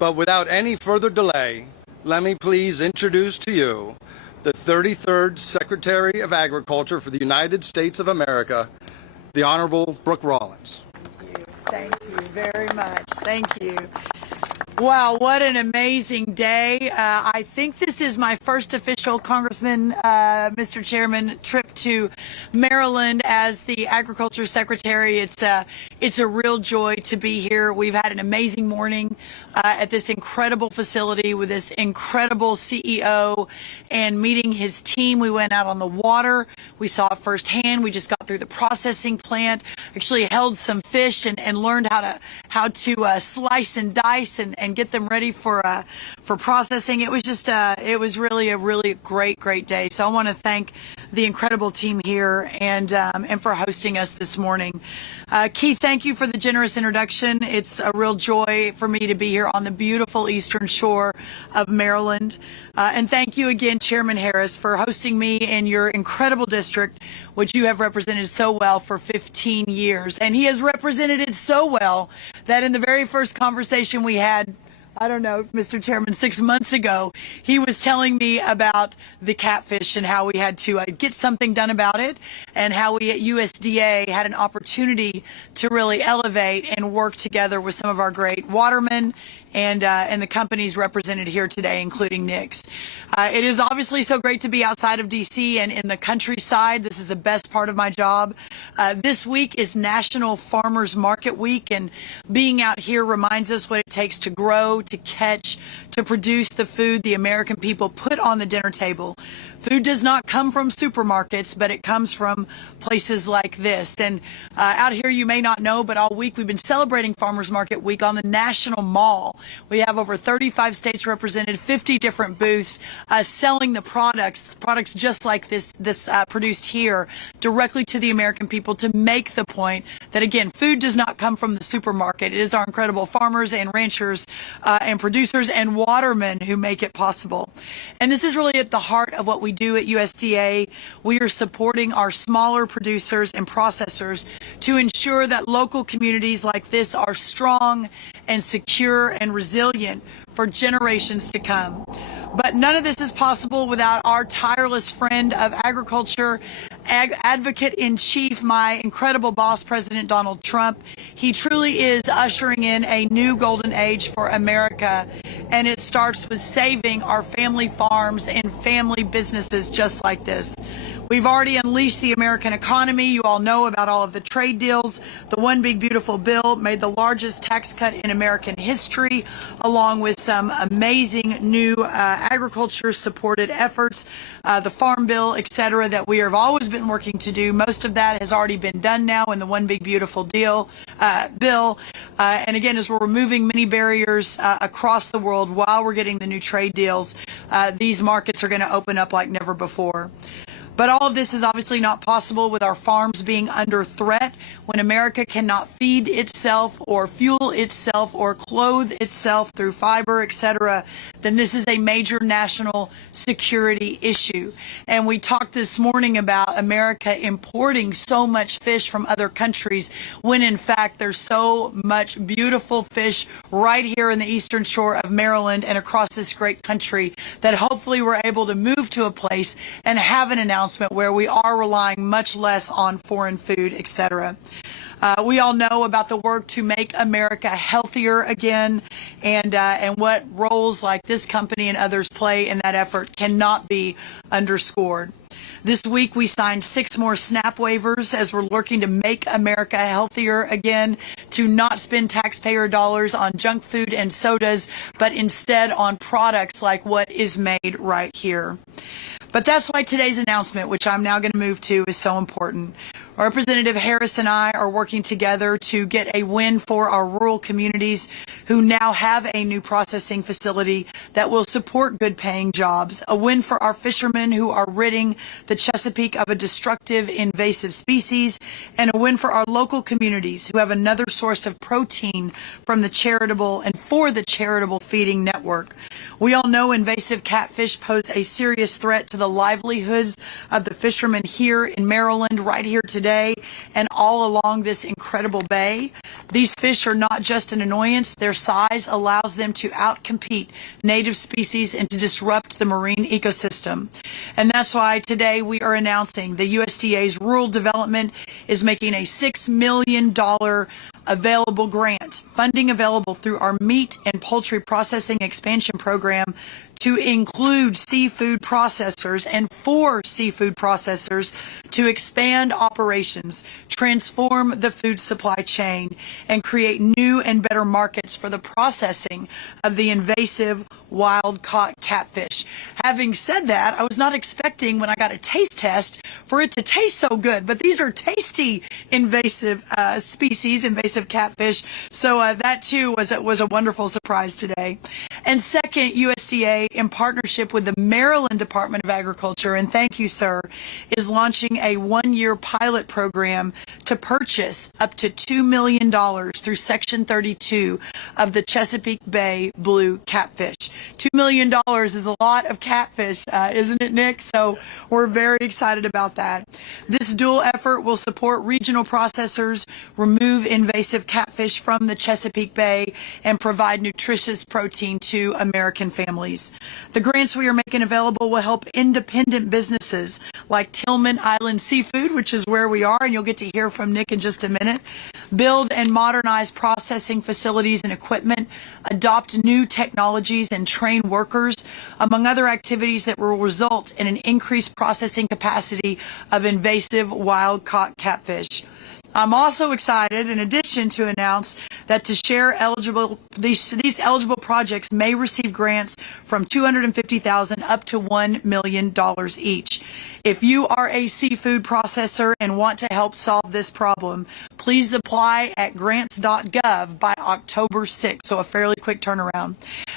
But without any further delay, let me please introduce to you the 33rd Secretary of Agriculture for the United States of America, the Honorable Brooke Rollins. Thank you very much. Thank you. Wow, what an amazing day. I think this is my first official, Congressman, Mr. Chairman, trip to Maryland as the Agriculture Secretary. It's a real joy to be here. We've had an amazing morning at this incredible facility with this incredible CEO and meeting his team. We went out on the water. We saw it firsthand. We just got through the processing plant, actually held some fish and learned how to slice and dice and get them ready for processing. It was just it was really a really great day. So I want to thank the incredible team here and for hosting us this morning. Keith, thank you for the generous introduction. It's a real joy for me to be here on the beautiful eastern shore of Maryland. And thank you again, Chairman Harris, for hosting me in your incredible district, which you have represented so well for 15 years. And he has represented it so well that in the very first conversation we had, I don't know, Mr. Chairman, 6 months ago, he was telling me about the catfish and how we had to get something done about it, and how we at USDA had an opportunity to really elevate and work together with some of our great watermen and the companies represented here today, including Nick's. It is obviously so great to be outside of D.C. and in the countryside. This is the best part of my job. This week is National Farmers Market Week, and being out here reminds us what it takes to grow, to catch, to produce the food the American people put on the dinner table. Food does not come from supermarkets, but it comes from places like this. And out here, you may not know, but all week we've been celebrating Farmers Market Week on the National Mall. We have over 35 states represented, 50 different booths selling the products just like this produced here directly to the American people, to make the point that, again, food does not come from the supermarket. It is our incredible farmers and ranchers and producers and watermen who make it possible. And this is really at the heart of what we do at USDA. We are supporting our smaller producers and processors to ensure that local communities like this are strong and secure and resilient for generations to come. But none of this is possible without our tireless friend of agriculture, advocate-in-chief, my incredible boss, President Donald Trump. He truly is ushering in a new golden age for America, and it starts with saving our family farms and family businesses just like this. We've already unleashed the American economy. You all know about all of the trade deals. The One Big Beautiful Bill made the largest tax cut in American history, along with some amazing new agriculture-supported efforts, the Farm Bill, etc., that we have always been working to do. Most of that has already been done now in the One Big Beautiful Bill. And again, as we're removing many barriers across the world while we're getting the new trade deals, these markets are going to open up like never before. But all of this is obviously not possible with our farms being under threat. When America cannot feed itself or fuel itself or clothe itself through fiber, etc., then this is a major national security issue. And we talked this morning about America importing so much fish from other countries when in fact there's so much beautiful fish right here in the eastern shore of Maryland and across this great country that hopefully we're able to move to a place and have an announcement where we are relying much less on foreign food, etc. We all know about the work to make America healthier again, and what roles like this company and others play in that effort cannot be underscored. This week, we signed 6 more SNAP waivers as we're working to make America healthier again, to not spend taxpayer dollars on junk food and sodas, but instead on products like what is made right here. But that's why today's announcement, which I'm now going to move to, is so important. Representative Harris and I are working together to get a win for our rural communities who now have a new processing facility that will support good-paying jobs, a win for our fishermen who are ridding the Chesapeake of a destructive invasive species, and a win for our local communities who have another source of protein from the charitable and for the charitable feeding network. We all know invasive catfish pose a serious threat to the livelihoods of the fishermen here in Maryland, right here today, and all along this incredible bay. These fish are not just an annoyance. Their size allows them to outcompete native species and to disrupt the marine ecosystem. And that's why today we are announcing the USDA's Rural Development is making a $6 million available grant, funding available through our Meat and Poultry Processing Expansion Program to include seafood processors and for seafood processors to expand operations, transform the food supply chain, and create new and better markets for the processing of the invasive wild-caught catfish. Having said that, I was not expecting when I got a taste test for it to taste so good, but these are tasty invasive species, invasive catfish. So that too was a wonderful surprise today. And second, USDA, in partnership with the Maryland Department of Agriculture, and thank you, sir, is launching a one-year pilot program to purchase up to $2 million through Section 32 of the Chesapeake Bay blue catfish. $2 million is a lot of catfish, isn't it, Nick? So we're very excited about that. This dual effort will support regional processors, remove invasive catfish from the Chesapeake Bay, and provide nutritious protein to American families. The grants we are making available will help independent businesses like Tillman Island Seafood, which is where we are, and you'll get to hear from Nick in just a minute, build and modernize processing facilities and equipment, adopt new technologies, and train workers, among other activities that will result in an increased processing capacity of invasive wild-caught catfish. I'm also excited, in addition, to announce that to share these eligible projects may receive grants from $250,000 up to $1 million each. If you are a seafood processor and want to help solve this problem, please apply at grants.gov by October 6th, so a fairly quick turnaround.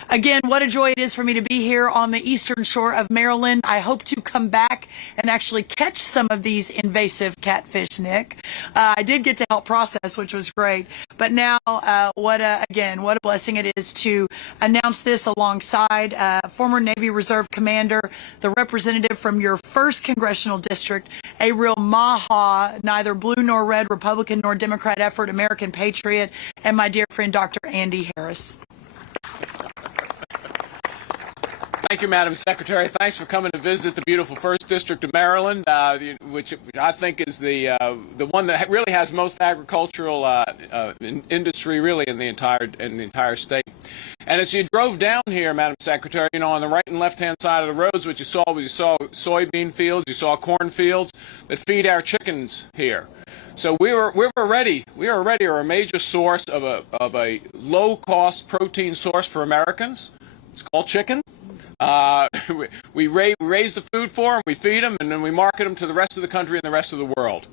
Again, what a joy it is for me to be here on the eastern shore of Maryland. I hope to come back and actually catch some of these invasive catfish, Nick. I did get to help process, which was great. But now, what a blessing it is to announce this alongside former Navy Reserve Commander, the representative from your 1st Congressional District, a real Maha, neither blue nor red, Republican nor Democrat effort, American patriot, and my dear friend, Dr. Andy Harris. Thank you, Madam Secretary. Thanks for coming to visit the beautiful 1st District of Maryland, which I think is the one that really has most agricultural industry really in the entire state. And as you drove down here, Madam Secretary, on the right and left-hand side of the roads, what you saw was soybean fields, you saw corn fields that feed our chickens here. So we were already a major source of a low-cost protein source for Americans. It's called chicken. We raise the food for them, we feed them, and then we market them to the rest of the country and the rest of the world.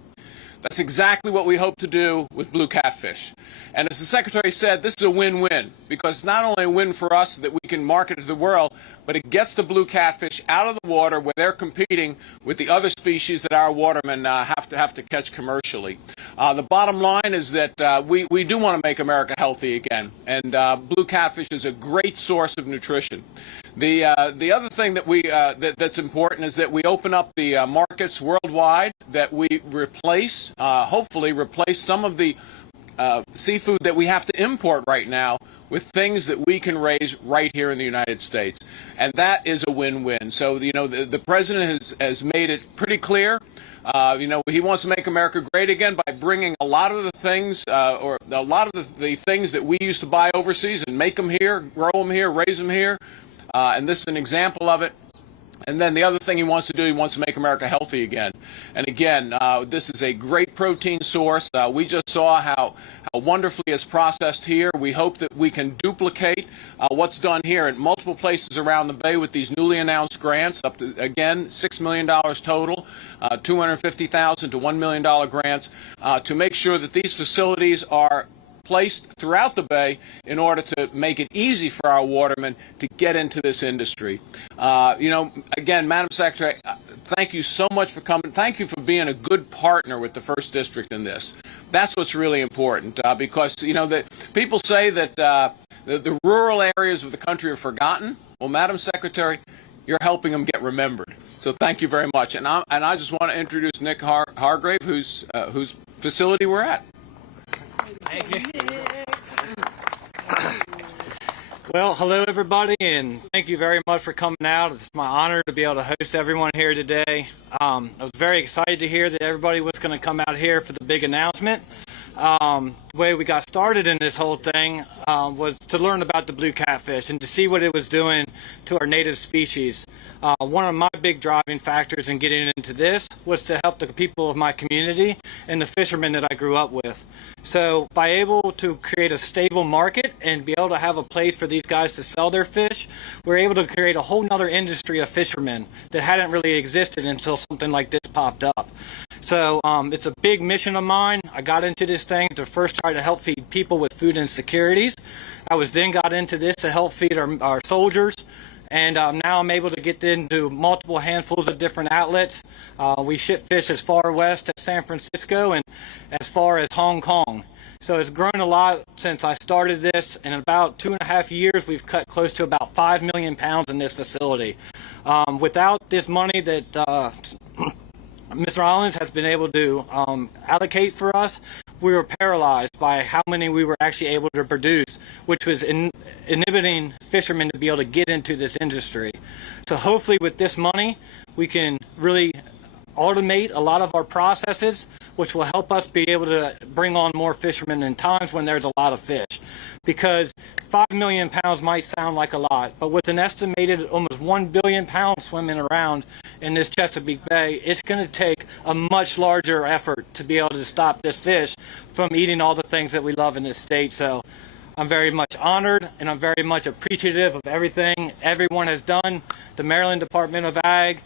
That's exactly what we hope to do with blue catfish. And as the Secretary said, this is a win-win, because it's not only a win for us that we can market it to the world, but it gets the blue catfish out of the water where they're competing with the other species that our watermen have to catch commercially. The bottom line is that we do want to make America healthy again, and blue catfish is a great source of nutrition. The other thing that that's important is that we open up the markets worldwide, that we hopefully replace some of the seafood that we have to import right now with things that we can raise right here in the United States. And that is a win-win. So, the President has made it pretty clear. He wants to make America great again by bringing a lot of the things, or a lot of the things that we used to buy overseas and make them here, grow them here, raise them here. And this is an example of it. And then the other thing he wants to do, he wants to make America healthy again. And again, this is a great protein source. We just saw how wonderfully it's processed here. We hope that we can duplicate what's done here in multiple places around the Bay with these newly announced grants, up to, again, $6 million total, $250,000 to $1 million grants, to make sure that these facilities are placed throughout the Bay in order to make it easy for our watermen to get into this industry. Again, Madam Secretary, thank you so much for coming. Thank you for being a good partner with the 1st District in this. That's what's really important, because, that people say that the rural areas of the country are forgotten. Well, Madam Secretary, you're helping them get remembered. So thank you very much. And I just want to introduce Nick Hargrave, whose facility we're at. Thank you. Well, hello everybody, and thank you very much for coming out. It's my honor to be able to host everyone here today. I was very excited to hear that everybody was going to come out here for the big announcement. The way we got started in this whole thing was to learn about the blue catfish and to see what it was doing to our native species. One of my big driving factors in getting into this was to help the people of my community and the fishermen that I grew up with. So by able to create a stable market and be able to have a place for these guys to sell their fish, we're able to create a whole nother industry of fishermen that hadn't really existed until something like this popped up. So it's a big mission of mine. I got into this thing to first try to help feed people with food insecurities. I was then got into this to help feed our soldiers. And now I'm able to get into multiple handfuls of different outlets. We ship fish as far west as San Francisco and as far as Hong Kong. So it's grown a lot since I started this. In about 2.5 years, we've cut close to about 5 million pounds in this facility. Without this money that Mr. Rollins has been able to allocate for us, we were paralyzed by how many we were actually able to produce, which was inhibiting fishermen to be able to get into this industry. So hopefully with this money, we can really automate a lot of our processes, which will help us be able to bring on more fishermen in times when there's a lot of fish. Because 5 million pounds might sound like a lot, but with an estimated almost 1 billion pounds swimming around in this Chesapeake Bay, it's going to take a much larger effort to be able to stop this fish from eating all the things that we love in this state. So I'm very much honored and I'm very much appreciative of everything everyone has done. The Maryland Department of Ag,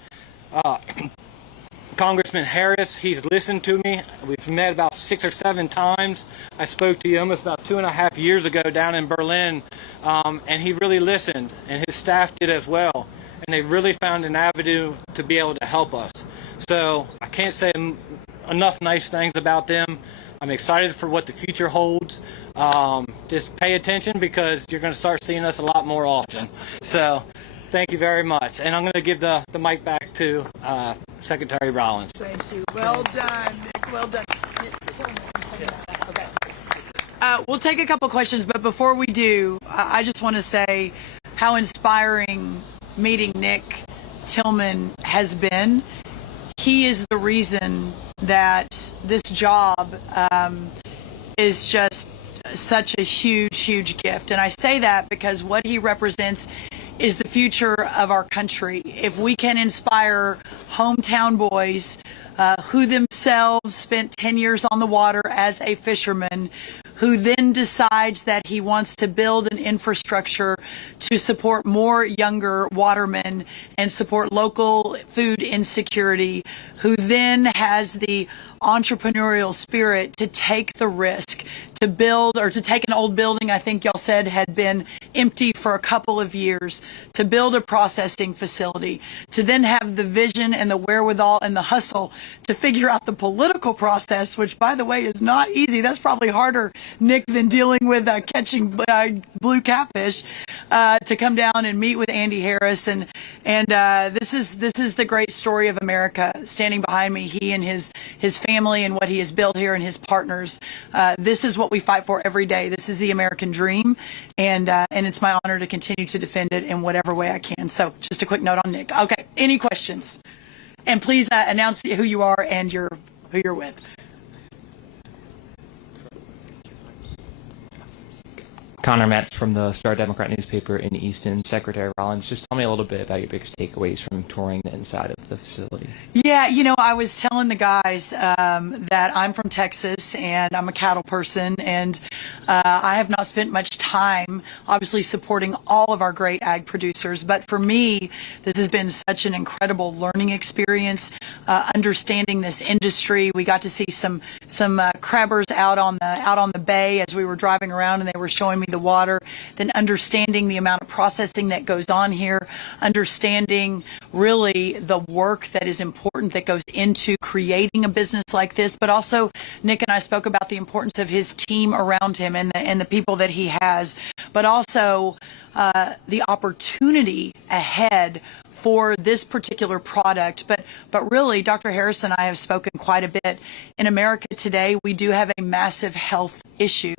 Congressman Harris, he's listened to me. We've met about 6 or 7 times. I spoke to you almost about 2.5 years ago down in Berlin, and he really listened, and his staff did as well. And they really found an avenue to be able to help us. So I can't say enough nice things about them. I'm excited for what the future holds. Just pay attention because you're going to start seeing us a lot more often. So thank you very much. And I'm going to give the mic back to Secretary Rollins. Thank you. Well done, Nick. Well done. Okay. We'll take a couple questions, but before we do, I just want to say how inspiring meeting Nick Tillman has been. He is the reason that this job is just such a huge, huge gift. And I say that because what he represents is the future of our country. If we can inspire hometown boys who themselves spent 10 years on the water as a fisherman, who then decides that he wants to build an infrastructure to support more younger watermen and support local food insecurity, who then has the entrepreneurial spirit to take the risk to build, or to take an old building I think y'all said had been empty for a couple of years, to build a processing facility, to then have the vision and the wherewithal and the hustle to figure out the political process, which by the way is not easy. That's probably harder, Nick, than dealing with catching blue catfish, to come down and meet with Andy Harris. And this is the great story of America standing behind me, he and his family and what he has built here and his partners. This is what we fight for every day. This is the American dream, and it's my honor to continue to defend it in whatever way I can. So just a quick note on Nick. Okay, any questions? And please announce who you are and who you're with. Connor Metz from the Star Democrat newspaper in Easton. Secretary Rollins, just tell me a little bit about your biggest takeaways from touring the inside of the facility. Yeah, I was telling the guys that I'm from Texas and I'm a cattle person, and I have not spent much time, obviously, supporting all of our great ag producers. But for me, this has been such an incredible learning experience, understanding this industry. We got to see some crabbers out on the bay as we were driving around, and they were showing me the water, then understanding the amount of processing that goes on here, understanding really the work that is important that goes into creating a business like this, but also Nick and I spoke about the importance of his team around him and the people that he has, but also the opportunity ahead for this particular product. But really, Dr. Harris and I have spoken quite a bit. In America today, we do have a massive health issue.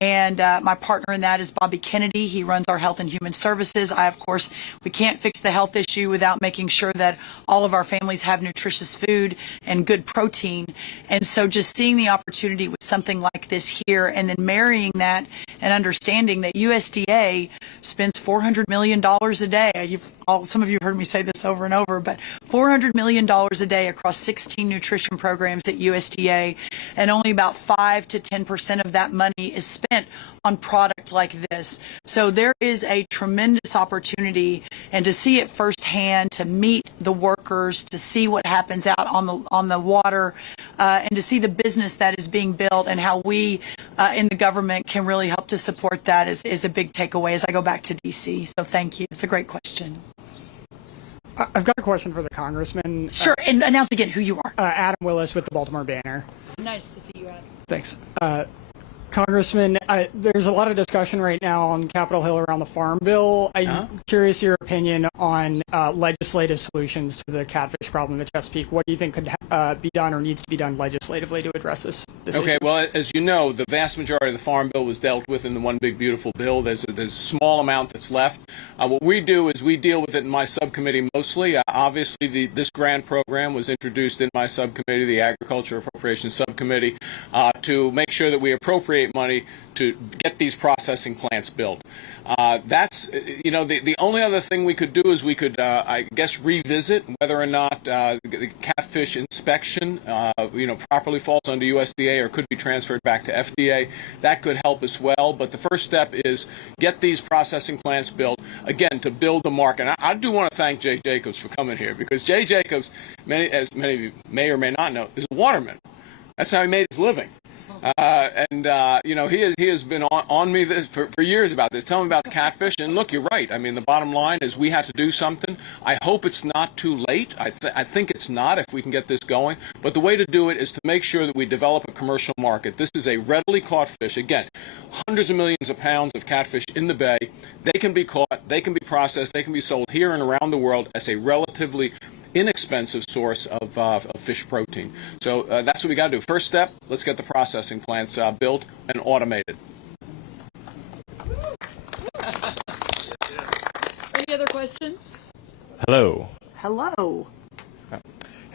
And my partner in that is Bobby Kennedy. He runs our Health and Human Services. Of course, we can't fix the health issue without making sure that all of our families have nutritious food and good protein. And so just seeing the opportunity with something like this here and then marrying that and understanding that USDA spends $400 million a day. Some of you have heard me say this over and over, but $400 million a day across 16 nutrition programs at USDA, and only about 5 to 10% of that money is spent on product like this. So there is a tremendous opportunity, and to see it firsthand, to meet the workers, to see what happens out on the water, and to see the business that is being built and how we in the government can really help to support that is a big takeaway as I go back to DC. So thank you. It's a great question. I've got a question for the congressman. Sure, and announce again who you are. Adam Willis with the Baltimore Banner. Nice to see you, Adam. Thanks. Congressman, there's a lot of discussion right now on Capitol Hill around the Farm Bill. I'm curious your opinion on legislative solutions to the catfish problem in the Chesapeake. What do you think could be done or needs to be done legislatively to address this Okay, issue? well, as you know, the vast majority of the Farm Bill was dealt with in the One Big Beautiful Bill. There's a small amount that's left. What we do is we deal with it in my subcommittee mostly. Obviously, this grant program was introduced in my subcommittee, the Agriculture Appropriations Subcommittee, to make sure that we appropriate money to get these processing plants built. That's, the only other thing we could do is we could, I guess, revisit whether or not the catfish inspection, properly falls under USDA or could be transferred back to FDA. That could help as well. But the first step is get these processing plants built, again, to build the market. I do want to thank Jay Jacobs for coming here, because Jay Jacobs, as many of you may or may not know, is a waterman. That's how he made his living. He has been on me for years about this. Tell him about the catfish. And look, you're right. I mean, the bottom line is we have to do something. I hope it's not too late. I think it's not if we can get this going. But the way to do it is to make sure that we develop a commercial market. This is a readily caught fish. Again, hundreds of millions of pounds of catfish in the bay. They can be caught. They can be processed. They can be sold here and around the world as a relatively inexpensive source of fish protein. So that's what we got to do. First step, let's get the processing plants built and automated. Any other questions? Hello. Hello.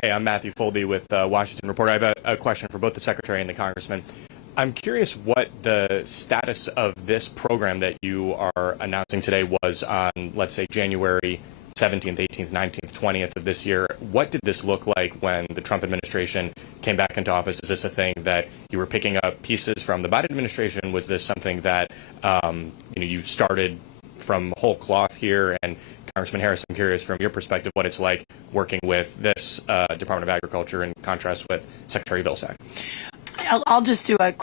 Hey, I'm Matthew Foldy with Washington Reporter. I have a question for both the Secretary and the Congressman. I'm curious what the status of this program that you are announcing today was on, let's say, January 17th, 18th, 19th, 20th of this year. What did this look like when the Trump administration came back into office? Is this a thing that you were picking up pieces from the Biden administration? Was this something that you started from whole cloth here? And Congressman Harris, I'm curious from your perspective what it's like working with this Department of Agriculture in contrast with Secretary Vilsack. I'll just do a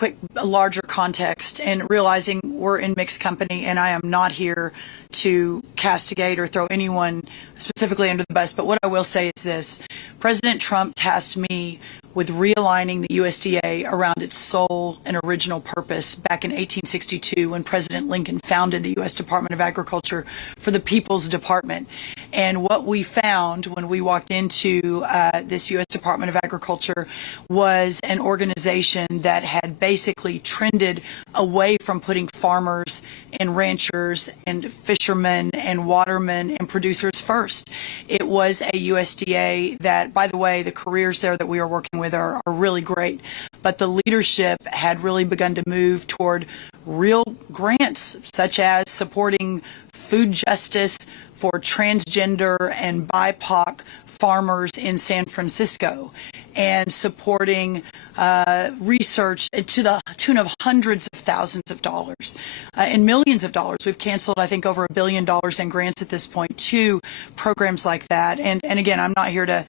larger context, and realizing we're in mixed company and I am not here to castigate or throw anyone specifically under the bus. But what I will say is this. President Trump tasked me with realigning the USDA around its sole and original purpose back in 1862 when President Lincoln founded the U.S. Department of Agriculture for the People's Department. And what we found when we walked into this U.S. Department of Agriculture was an organization that had basically trended away from putting farmers and ranchers and fishermen and watermen and producers first. It was a USDA that, by the way, the careers there that we are working with are really great, but the leadership had really begun to move toward real grants, such as supporting food justice for transgender and BIPOC farmers in San Francisco. and supporting research to the tune of hundreds of thousands of dollars and millions of dollars. We've canceled, I think, over $1 billion in grants at this point to programs like that. And again, I'm not here to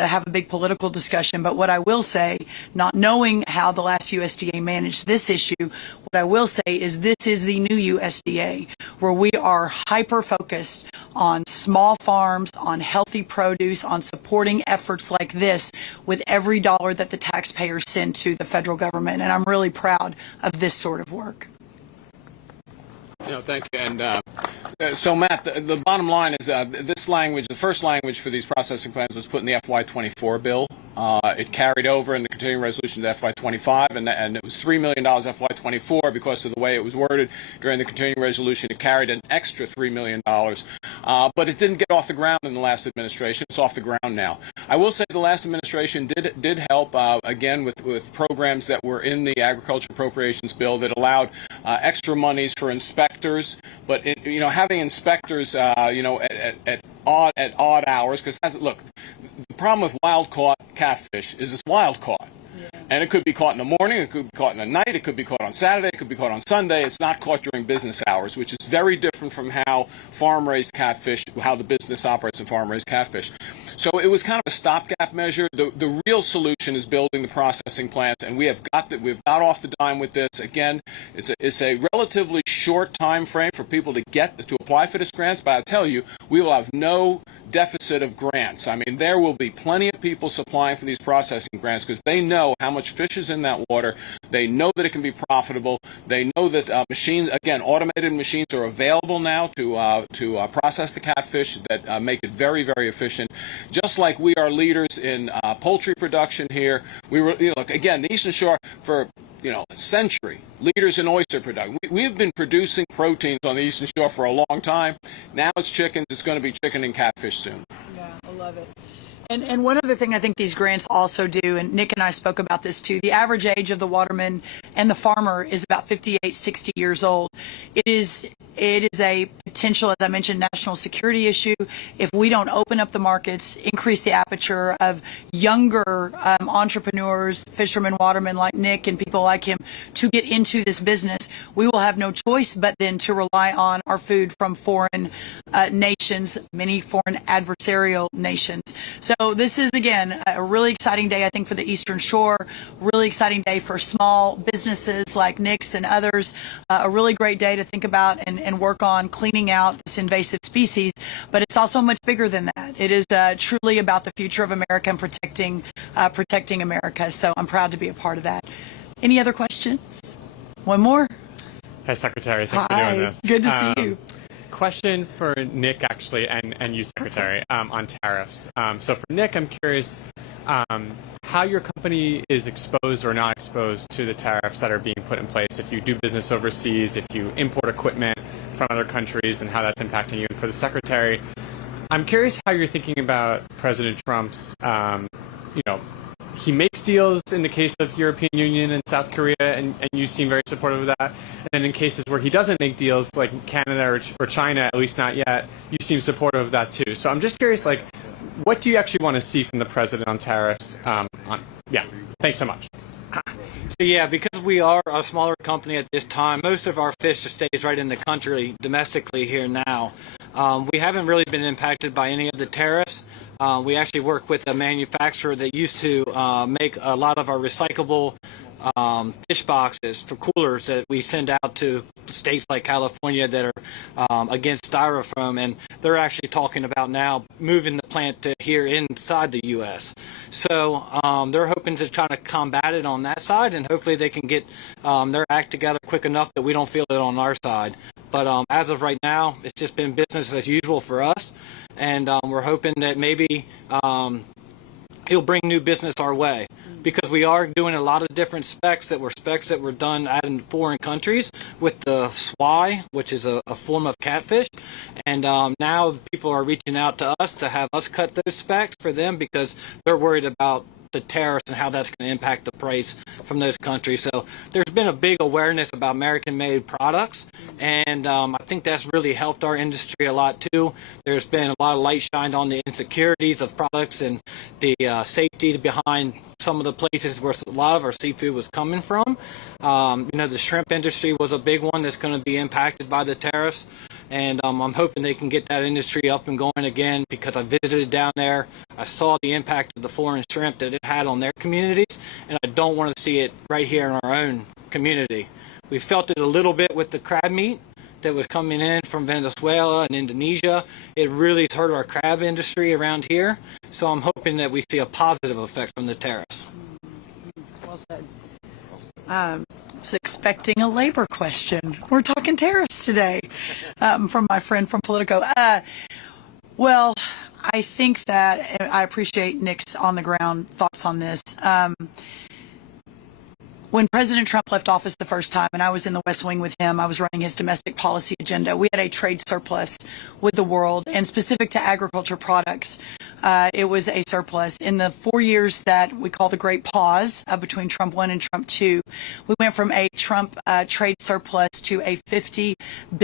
have a big political discussion, but what I will say, not knowing how the last USDA managed this issue, what I will say is this is the new USDA, where we are hyper-focused on small farms, on healthy produce, on supporting efforts like this with every dollar that the taxpayers send to the federal government. And I'm really proud of this sort of work. Thank you. And so, Matt, the bottom line is this language, the first language for these processing plans was put in the FY24 bill. It carried over in the continuing resolution to FY25, and it was $3 million FY24 because of the way it was worded during the continuing resolution. It carried an extra $3 million, but it didn't get off the ground in the last administration. It's off the ground now. I will say the last administration did help, again, with programs that were in the agriculture appropriations bill that allowed extra monies for inspectors, but having inspectors, at odd hours, because look, the problem with wild caught catfish is it's wild caught. And it could be caught in the morning, it could be caught in the night, it could be caught on Saturday, it could be caught on Sunday. It's not caught during business hours, which is very different from how farm-raised catfish, how the business operates in farm-raised catfish. So it was kind of a stopgap measure. The real solution is building the processing plants, and we've got off the dime with this. Again, it's a relatively short time frame for people to apply for this grants, but I'll tell you, we will have no deficit of grants. I mean, there will be plenty of people applying for these processing grants because they know how much fish is in that water. They know that it can be profitable. They know that automated machines are available now to process the catfish that make it very, very efficient. Just like we are leaders in poultry production here, again, the Eastern Shore for a century, leaders in oyster production. We've been producing proteins on the Eastern Shore for a long time. Now it's chickens. It's going to be chicken and catfish soon. Yeah, I love it. And one other thing I think these grants also do, and Nick and I spoke about this too, the average age of the waterman and the farmer is about 58, 60 years old. It is a potential, as I mentioned, national security issue. If we don't open up the markets, increase the aperture of younger entrepreneurs, fishermen, watermen like Nick and people like him to get into this business, we will have no choice but then to rely on our food from foreign nations, many foreign adversarial nations. So this is, again, a really exciting day, I think, for the Eastern Shore, really exciting day for small businesses like Nick's and others, a really great day to think about and work on cleaning out this invasive species. But it's also much bigger than that. It is truly about the future of America and protecting America. So I'm proud to be a part of that. Any other questions? One more? Hey, Secretary. Thanks for doing this. Good to see you. Question for Nick, actually, and you, Secretary, on tariffs. So for Nick, I'm curious how your company is exposed or not exposed to the tariffs that are being put in place if you do business overseas, if you import equipment from other countries, and how that's impacting you. And for the Secretary, I'm curious how you're thinking about President Trump's, he makes deals in the case of European Union and South Korea, and you seem very supportive of that. And then in cases where he doesn't make deals, like Canada or China, at least not yet, you seem supportive of that too. So I'm just curious, what do you actually want to see from the president on tariffs? Thanks so much. So yeah, because we are a smaller company at this time, most of our fish stays right in the country domestically here now. We haven't really been impacted by any of the tariffs. We actually work with a manufacturer that used to make a lot of our recyclable fish boxes for coolers that we send out to states like California that are against styrofoam, and they're actually talking about now moving the plant to here inside the U.S. So they're hoping to try to combat it on that side, and hopefully they can get their act together quick enough that we don't feel it on our side. But as of right now, it's just been business as usual for us, and we're hoping that maybe it'll bring new business our way, because we are doing a lot of different specs that were done out in foreign countries with the swai, which is a form of catfish. And now people are reaching out to us to have us cut those specs for them because they're worried about the tariffs and how that's going to impact the price from those countries. So there's been a big awareness about American-made products, and I think that's really helped our industry a lot too. There's been a lot of light shined on the insecurities of products and the safety behind some of the places where a lot of our seafood was coming from. The shrimp industry was a big one that's going to be impacted by the tariffs, and I'm hoping they can get that industry up and going again, because I visited down there. I saw the impact of the foreign shrimp that it had on their communities, and I don't want to see it right here in our own community. We felt it a little bit with the crab meat that was coming in from Venezuela and Indonesia. It really hurt our crab industry around here, so I'm hoping that we see a positive effect from the tariffs. Well said. I was expecting a labor question. We're talking tariffs today, from my friend from Politico. Well, I think that I appreciate Nick's on-the-ground thoughts on this. When President Trump left office the first time, and I was in the West Wing with him, I was running his domestic policy agenda. We had a trade surplus with the world, and specific to agriculture products, it was a surplus. In the 4 years that we call the Great Pause between Trump 1 and Trump 2, we went from a Trump trade surplus to a $50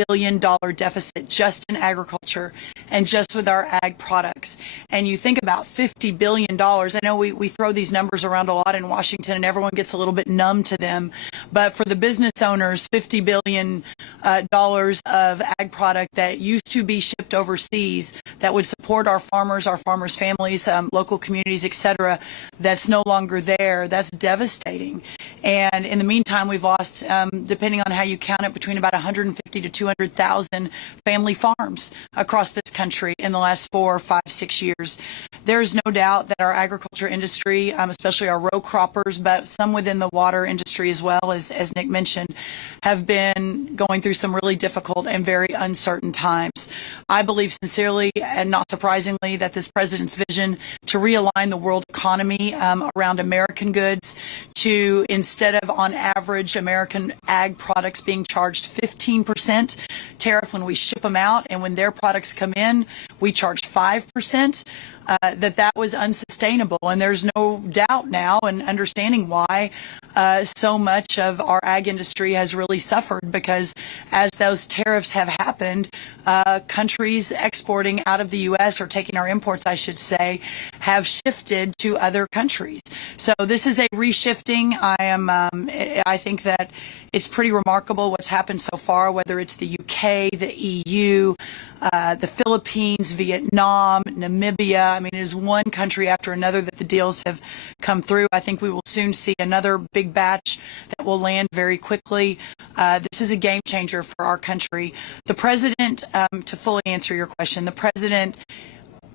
billion deficit just in agriculture and just with our ag products. And you think about $50 billion. I know we throw these numbers around a lot in Washington, and everyone gets a little bit numb to them. But for the business owners, $50 billion of ag product that used to be shipped overseas that would support our farmers' families, local communities, etc., that's no longer there. That's devastating. And in the meantime, we've lost, depending on how you count it, between about 150 to 200,000 family farms across this country in the last 4, 5, 6 years. There's no doubt that our agriculture industry, especially our row croppers, but some within the water industry as well, as Nick mentioned, have been going through some really difficult and very uncertain times. I believe sincerely, and not surprisingly, that this president's vision to realign the world economy around American goods, to instead of on average American ag products being charged 15% tariff when we ship them out, and when their products come in, we charge 5%. That was unsustainable, and there's no doubt now and understanding why so much of our ag industry has really suffered, because as those tariffs have happened, countries exporting out of the U.S., or taking our imports, I should say, have shifted to other countries. So this is a reshifting. I think that it's pretty remarkable what's happened so far, whether it's the UK, the EU, the Philippines, Vietnam, Namibia. I mean, it is one country after another that the deals have come through. I think we will soon see another big batch that will land very quickly. This is a game changer for our country. The president, to fully answer your question, the president,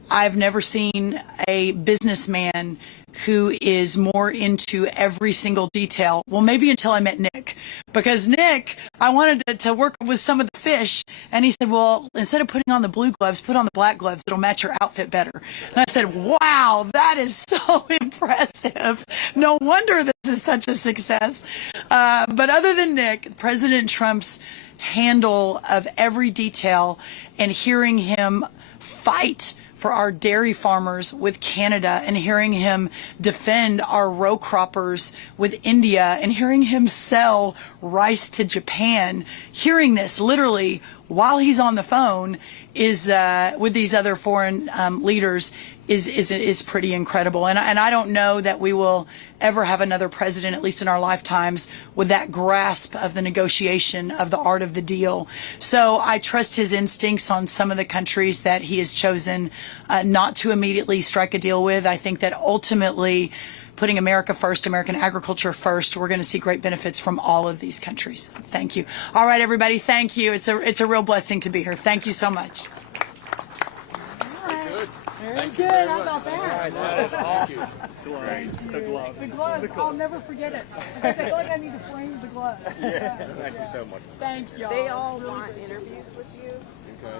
I've never seen a businessman who is more into every single detail. Well, maybe until I met Nick, because Nick, I wanted to work with some of the fish, and he said, well, instead of putting on the blue gloves, put on the black gloves. It'll match your outfit better. And I said, wow, that is so impressive. No wonder this is such a success. But other than Nick, President Trump's handle of every detail, and hearing him fight for our dairy farmers with Canada, and hearing him defend our row croppers with India, and hearing him sell rice to Japan, hearing this literally while he's on the phone is with these other foreign leaders is pretty incredible. And I don't know that we will ever have another president, at least in our lifetimes, with that grasp of the negotiation, of the art of the deal. So I trust his instincts on some of the countries that he has chosen not to immediately strike a deal with. I think that ultimately, putting America first, American agriculture first, we're going to see great benefits from all of these countries. Thank you. All right, everybody, thank you. It's a real blessing to be here. Thank you so much. Very good. How about that? The gloves. The gloves. I'll never forget it. I feel like I need to frame the gloves. Thank you so much. Thank y'all. They all want interviews with you. Okay.